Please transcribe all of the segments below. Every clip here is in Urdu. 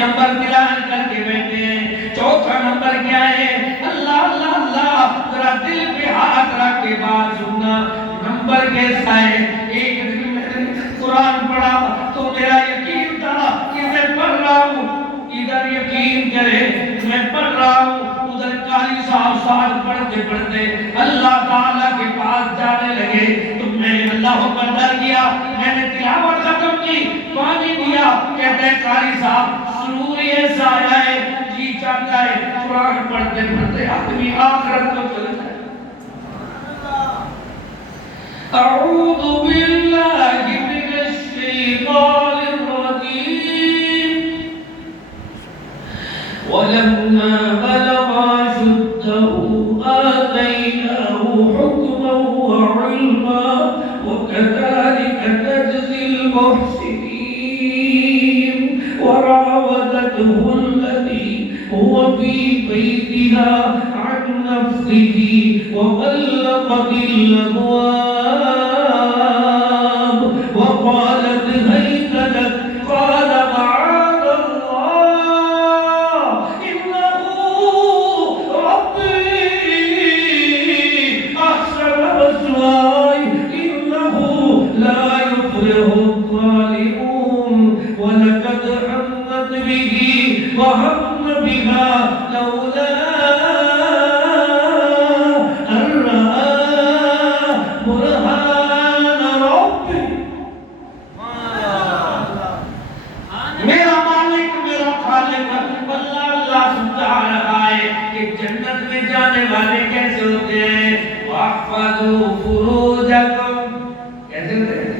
نمبر ملان کر کے بیٹھے ہیں. چوتھا نمبر کیا ہے؟ اللہ اللہ اللہ ذرا دل پہ ہاتھ رکھ کے بات سننا. نمبر کیسا ہے؟ ایک دن میں نے قرآن پڑھا تو میرا یقین تھا کہ میں پڑھ رہا ہوں. ادھر یقین کرے میں پڑھ رہا ہوں, ادھر قاری صاحب ساتھ پڑھتے پڑھتے اللہ تعالیٰ کے پاس جانے لگے. تو میں نے اللہ کو ڈر گیا, میں نے تلاوت ختم کی, پانی دیا, کہتے ہیں قاری صاحب سرور ایسا آیا ہے جی چاہتا ہے قرآن پڑھتے پڑھتے آدمی آخرت کو چل جائے. اعوذ باللہ من الشیطان الرجیم. وَلَمَّا بَلَغَ أَشُدَّهُ آتَيْنَاهُ حُكْمًا وَعِلْمًا وَكَذَلِكَ نَجْزِي الْمُحْسِنِينَ. وَرَاوَدَتْهُ الَّتِي هُوَ فِي بَيْتِهَا عَن نَّفْسِهِ وَغَلَّقَتِ الْأَبْوَابَ وَقَالَتْ هَيْتَ لَكَ قَالَ مَعَاذَ اللَّهِ إِنَّهُ رَبِّي أَحْسَنَ مَثْوَايَ إِنَّهُ لَا يُفْلِحُ الظَّالِمُونَ. وَلَقَدْ هَمَّتْ بِهِ وَهَمَّ بِهَا لَوْلَا أَن رَّأَىٰ بُرْهَانَ رَبِّهِ. میرا مالک میرا خالق اللہ اللہ سمجھا رہا ہے کہ جنت میں جانے والے کیسے ہوتے ہیں. وَاحْفَظُوا فُرُوجَكُمْ, کیسے ہوتے ہیں؟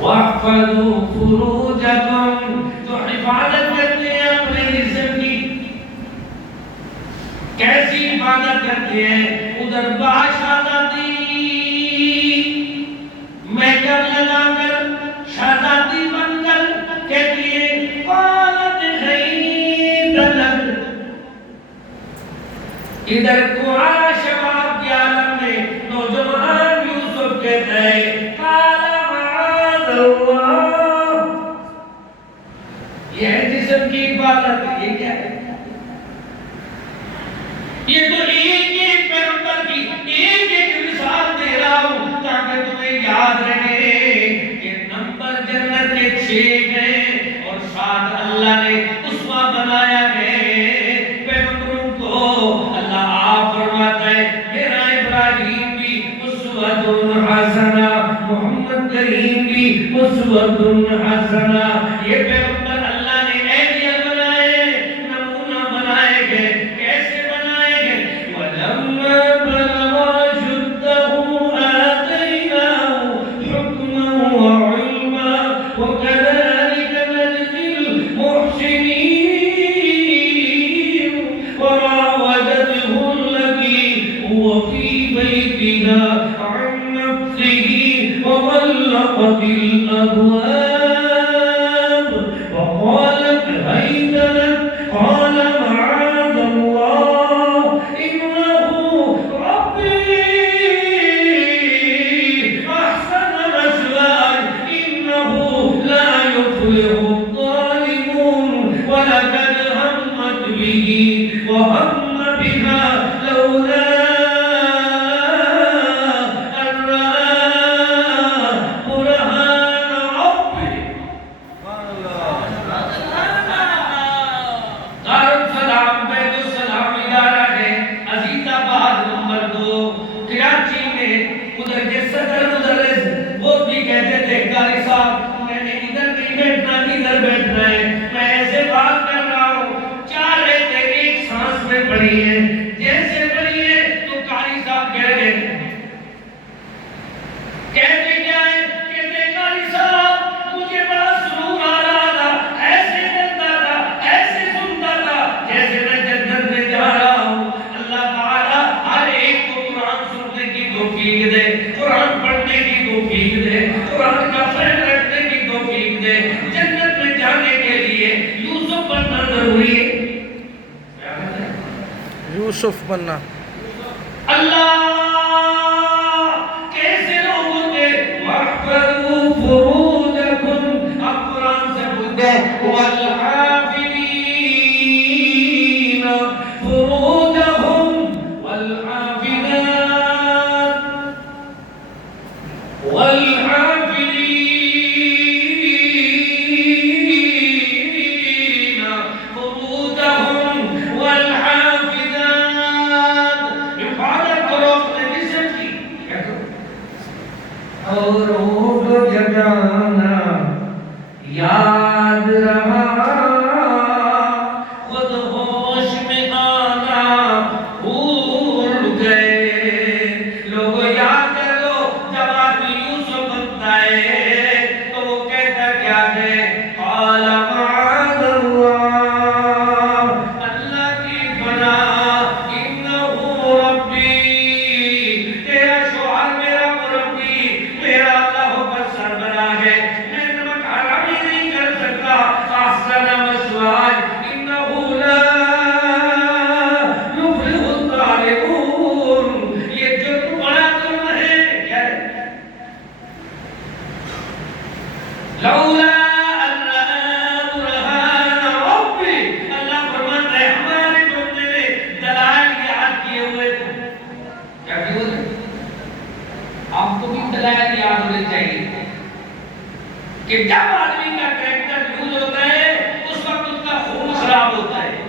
وَاحْفَظُوا فُرُوجَكُمْ, تو حفاظت کرتے ہیں اپنے جسم کی. کیسی حفاظت کرتے ہیں؟ ادھر باشادتی میک اپ لگا کر شہزادی بن کر کہتی ہے قالت حیت لک. ادھر کعا شباب کے عالم میں نوجوان یوسف کہتا ہے قال معاذ اللہ. یہ ہے جسم کی حفاظت. یہ کیا ہے؟ یہ تو ایک پیغمبر کی ایک مثال دے رہا ہوں تاکہ تمہیں یاد رہے کہ نمبر جنت کے 6 ہیں اور 7 اللہ نے اسوہ بنایا ہے پیغمبروں کو. اللہ آپ فرماتا ہے میرا ابراہیم بھی اسوۃ حسنہ, محمد کریم بھی اسوۃ حسنہ. یہ پیغمبر اللہ نے ایڈیل بنائے, نمونہ بنائے گئے. کیسے بنائے گئے؟ وَلَمَّا بَلَغَ أَشُدَّهُ آتَيْنَاهُ حُكْمًا وَعِلْمًا وَكَذَلِكَ نَجْزِي الْمُحْسِنِينَ. وَرَاوَدَتْهُ الَّتِي هُوَ فِي بَيْتِهَا عَن نَّفْسِهِ وَغَلَّقَتِ الْأَبْوَابَ وَقَالَتْ هَيْتَ لَكَ قَالَ مَعَاذَ اللَّهِ إِنَّهُ رَبِّي أَحْسَنَ مَثْوَايَ إِنَّهُ لَا يُفْلِحُ الظَّالِمُونَ. وَلَقَدْ هَمَّتْ بِهِ وَهَمَّ بِهَا لَوْلَا أَن رَّأَىٰ بُرْهَانَ رَبِّهِ. دارالسلام بیت السلام ادارہ ہے عزیز آباد نمبر 2 کراچی میں. ادھر کے صدر مدرس وہ بھی کہتے تھے قاری صاحب میں نے ادھر نہیں بیٹھنا ادھر بیٹھنا ہے. میں ایسے بات کر رہا ہوں 4 رہتے ایک سانس میں پڑھی ہے. جیسے پڑھی ہے تو قاری صاحب کہہ رہے کہتے کیا ہے؟ کہتے قاری صاحب مجھے بڑا سرور آ رہا تھا, ایسے کرتا تھا, ایسے سنتا تھا جیسے میں جنت میں جا رہا ہوں. اللہ تعالیٰ ہر ایک کو قرآن سننے کی توفیق دے, قرآن پڑھنے کی توفیق دے, قرآن کا فہم رکھنے کی توفیق دے. جنت میں جانے کے لیے یوسف بننا ضروری ہے. یوسف بننا. اللہ کیسے لوگ ہوتے؟ وَاحْفَظُوا فُرُوجَكُمْ. اب قرآن سے والحافظين فروجهم والحافظات والحافظين فروجهم والحافظات حفاظت کرو اپنے جسم کی اور روح جگانا یاد رہا خود ہوش میں آنا بھول گئے لوگ یاد کر لو جب آدمی یوسف بنتا ہے تو وہ کہتا کیا ہے قال معاذ اللہ اللہ کی پناہ انہ ربی تیرا شوہر میرا مربی میرا اللہ پر سربراہ ہے میں نمک حرامی نہیں کر سکتا احسن مسواج انہ لا یفلح الظالمون یہ جرم بڑا جرم ہے کیا ہے لولا ان برہان ربی اللہ فرماتا ہے ہمارے بندے نے دلائل یاد کیے ہوئے تھے کیا کیے ہوئے تھے آپ کو بھی دلائل یاد ہونے چاہیے کہ جب آدمی کا کریکٹر لوز ہوتا ہے اس وقت اس کا خون خراب ہوتا ہے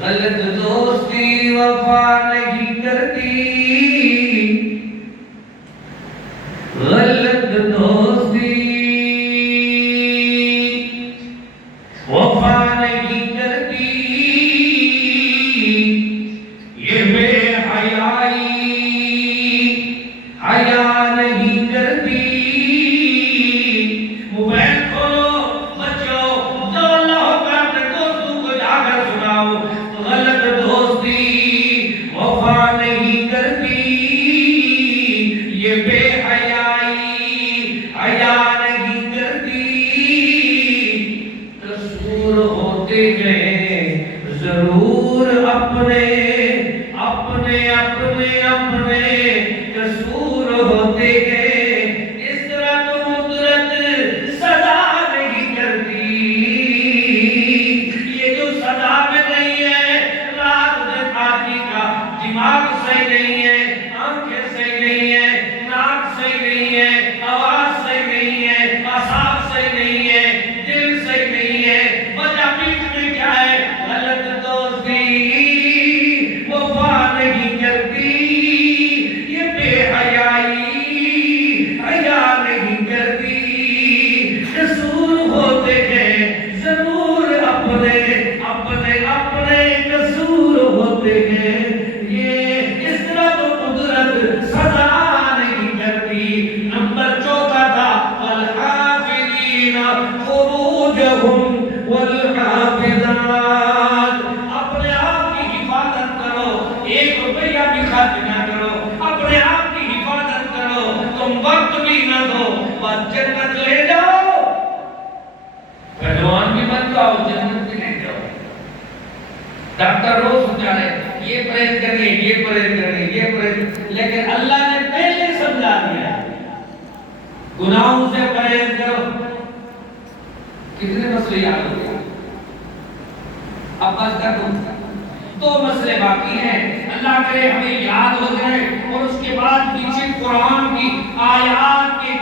غلط دوستی وفا نہیں کرتی غلط دوستی وفا نہیں کرتی یہ بے حیائی حیا نہیں کرتی موبائل کھولو بچو جو اللہ کا اپنے دوستوں کو جا کر سناؤ غلط دوستی وفا نہیں کرتی یہ بے حیائی حیا نہیں کرتی قصور ہوتے گئے ضرور اپنے اپنے اپنے اپنے قصور ہوتے گئے اس طرح تو قدرت سزا نہیں کرتی یہ جو سزا میں نہیں ہے رات دن آدمی کا دماغ صحیح نہیں ہے آنکھیں صحیح نہیں ہے ناک صحیح نہیں ہے آواز صحیح نہیں ہے اعصاب صحیح نہیں ہے دل صحیح نہیں ہے وجہ بیچ میں کیا ہے غلط دوستی وفا نہیں کرتی یہ بے حیائی حیا نہیں کرتی قصور ہوتے ہیں ضرور اپنے اپنے اپنے قصور ہوتے ہیں یہ اس طرح تو قدرت سزا نہیں کرتی نمبر چوتھا تھا والحافظین فروجہم والحافظات اپنے آپ کی حفاظت کرو ایک روپیہ بھی خرچ نہ کرو اپنے آپ کی حفاظت کرو تم وقت بھی نہ دو بس جنت لے جاؤ پہلوان بھی بن جاؤ جنت بھی لے جاؤ ڈاکٹر روز سمجھا رہے یہ پرہیز کرنی یہ پرہیز کرنی یہ پرہیز لیکن اللہ نے پہلے سمجھا دیا گناہوں سے پرہیز کرو کتنے مسئلے یاد ہو گئے اب بس کر دوں دو مسئلے باقی ہیں اللہ کرے ہمیں یاد ہو جائے اور اس کے بعد پیچھے قرآن کی آیات کے